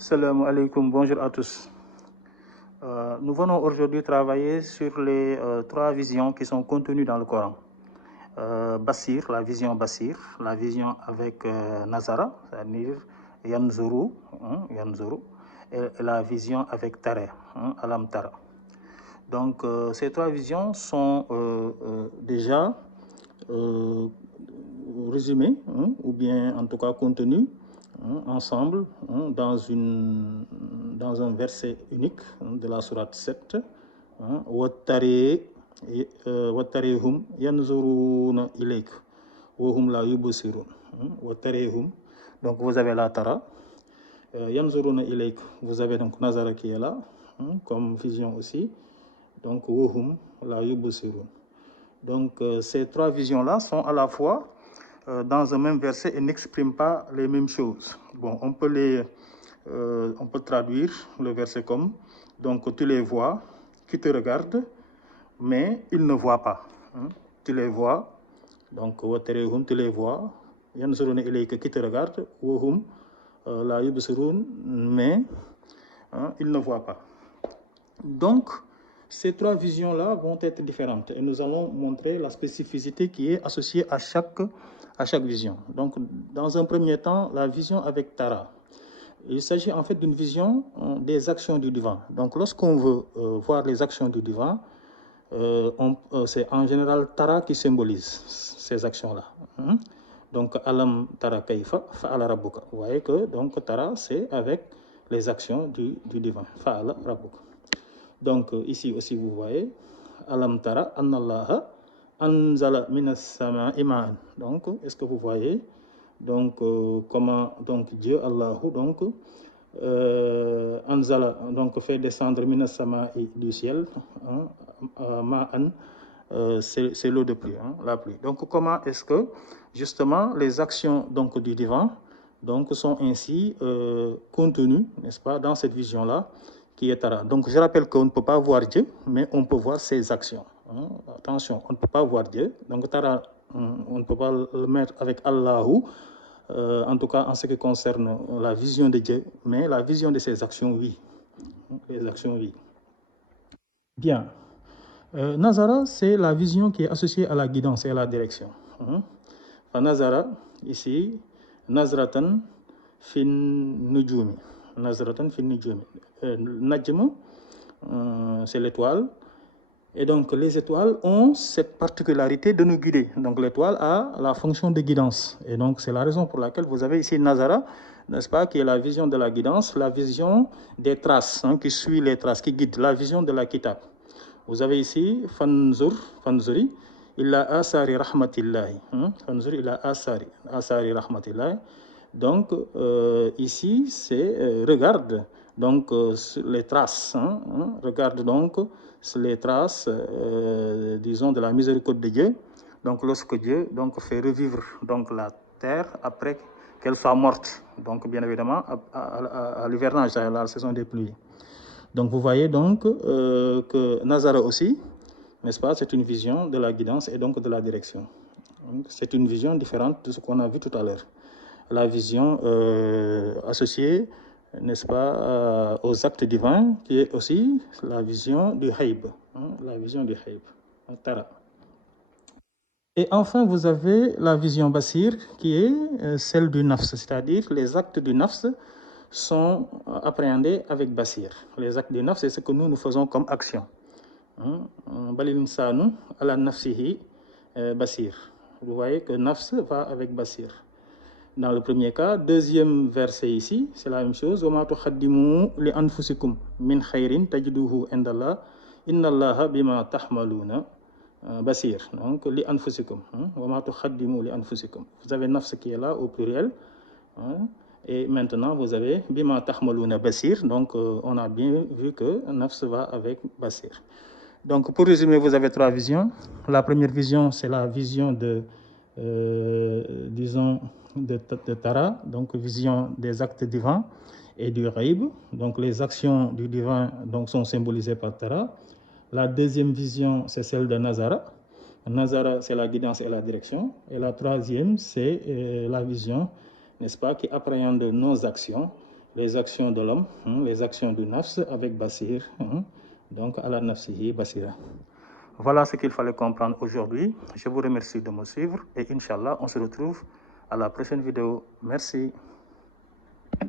Salam alaikum, bonjour à tous. Nous venons aujourd'hui travailler sur les trois visions qui sont contenues dans le Coran. Basir, la vision avec Nazara, c'est-à-dire Yanzuru, et la vision avec Tare, Alam Tara. Donc, ces trois visions sont déjà résumées, ou bien en tout cas contenues ensemble dans un verset unique de la sourate 7. Wattarehum yanzuruna ilayk wa hum la yubsirun. Wattarehum, donc vous avez la Tara. Yanzuruna ilayk, vous avez donc Nazara qui est là, comme vision aussi. Donc wa hum la yubsirun. Donc ces trois visions-là sont à la fois dans un même verset et n'expriment pas les mêmes choses. Bon, on peut traduire le verset comme, donc tu les vois, qui te regardent, mais ils ne voient pas. Tu les vois, donc tu les vois, yanzuruna ilayka, qui te regardent, wahum la yubsirun, mais ils ne voient pas. Donc, ces trois visions-là vont être différentes et nous allons montrer la spécificité qui est associée à chaque vision. Donc, dans un premier temps, la vision avec Tara. Il s'agit en fait d'une vision des actions du divin. Donc, lorsqu'on veut voir les actions du divin, c'est en général Tara qui symbolise ces actions-là. Donc, Alam Tara Kaifa, Fa'ala Rabbuka. Vous voyez que donc Tara, c'est avec les actions du divin. Fa'ala Rabbuka. Donc, ici aussi, vous voyez, Alam Tara, Annallaha, Anzala Minas Sama'i Ma'an. Donc, est-ce que vous voyez donc comment donc Dieu, Allahu, donc Anzala, donc fait descendre Minas Sama'i du ciel, Ma'an, c'est l'eau de pluie, la pluie. Donc, comment est-ce que justement les actions donc du divin donc sont ainsi contenues, n'est-ce pas, dans cette vision-là qui est Tara. Donc, je rappelle qu'on ne peut pas voir Dieu, mais on peut voir ses actions. Attention, on ne peut pas voir Dieu. Donc, Tara, on ne peut pas le mettre avec Allahu, en tout cas en ce qui concerne la vision de Dieu, mais la vision de ses actions, oui. Les actions, oui. Bien. Nazara, c'est la vision qui est associée à la guidance et à la direction. Nazara, ici, Nazratan fin nujumi. Nazratan fin nujumi. Najm, c'est l'étoile. Et donc, les étoiles ont cette particularité de nous guider. Donc, l'étoile a la fonction de guidance. Et donc, c'est la raison pour laquelle vous avez ici Nazara, n'est-ce pas, qui est la vision de la guidance, la vision des traces, qui suit les traces, qui guide, la vision de la kitab. Vous avez ici Fanzuri, illa asari rahmatillahi. Fanzuri illa asari rahmatillahi. Donc, ici, c'est regarde donc les traces. Regarde donc les traces, disons, de la miséricorde de Dieu. Donc, lorsque Dieu donc, fait revivre donc, la terre après qu'elle soit morte. Donc, bien évidemment, à l'hivernage, à la saison des pluies. Donc, vous voyez donc que Nazara aussi, n'est-ce pas, c'est une vision de la guidance et donc de la direction. C'est une vision différente de ce qu'on a vu tout à l'heure. La vision associée, n'est-ce pas, aux actes divins, qui est aussi la vision du Haïb, la vision du Haïb, Tara. Et enfin, vous avez la vision Basir, qui est celle du Nafs, c'est-à-dire les actes du Nafs sont appréhendés avec Basir. Les actes du Nafs, c'est ce que nous faisons comme action. Balil insanu ala nafsihi Basir. Vous voyez que Nafs va avec Basir. Dans le premier cas, deuxième verset ici, c'est la même chose. وَمَا تُخَدِّمُوا لِأَنفُسِكُمْ مِنْ خَيْرٍ تَجِدُوهُ عِنْدَ اللَّهِ إِنَّ اللَّهَ بِمَا تَحْمَلُونَ Basir. Donc, لِأَنفُسِكُمْ. وَمَا تُخَدِّمُوا لِأَنفُسِكُمْ. Vous avez nafs qui est là au pluriel. Et maintenant, vous avez bima tahmalouna basir. Donc, on a bien vu que nafs va avec basir. Donc, pour résumer, vous avez trois visions. La première vision, c'est la vision de, disons, de Tara, donc vision des actes divins et du Raïb. Donc, les actions du divin donc, sont symbolisées par Tara. La deuxième vision, c'est celle de Nazara. Nazara, c'est la guidance et la direction. Et la troisième, c'est la vision, n'est-ce pas, qui appréhende nos actions, les actions de l'homme, les actions du nafs avec Basir, donc ala nafsihi basira. Voilà ce qu'il fallait comprendre aujourd'hui. Je vous remercie de me suivre et Inch'Allah, on se retrouve à la prochaine vidéo. Merci.